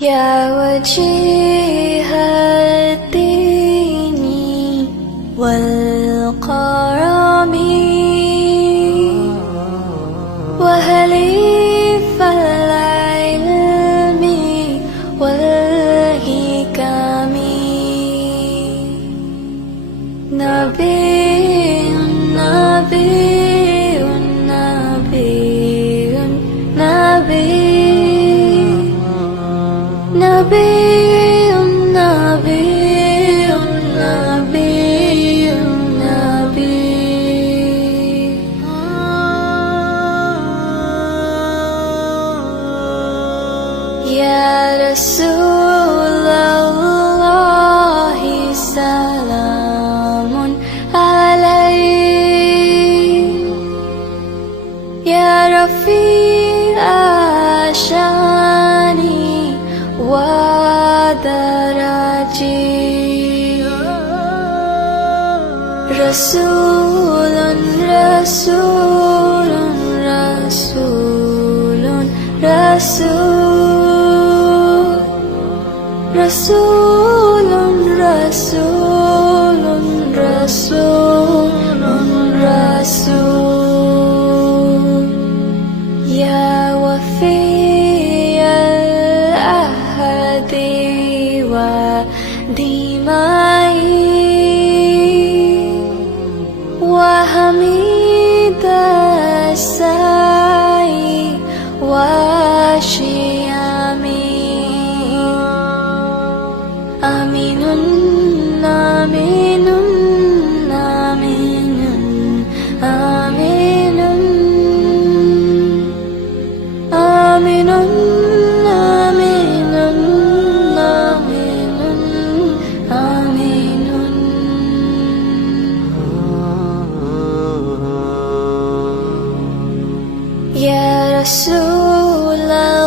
يا وجيه الدين والقرم وهليف العلم والحكم نبي نبي نبي نبي نبي نبي نبي نبي يا رسول الله سلام عليك يا رفيع شاني ودرجي رسول رسول رسول رسول رسول رسول رسول رسول يا وفي العهد ودمائي وحميد السعي وشيامي آمين آمين آمين آمين آمين آمين آمين آمين يا رسول الله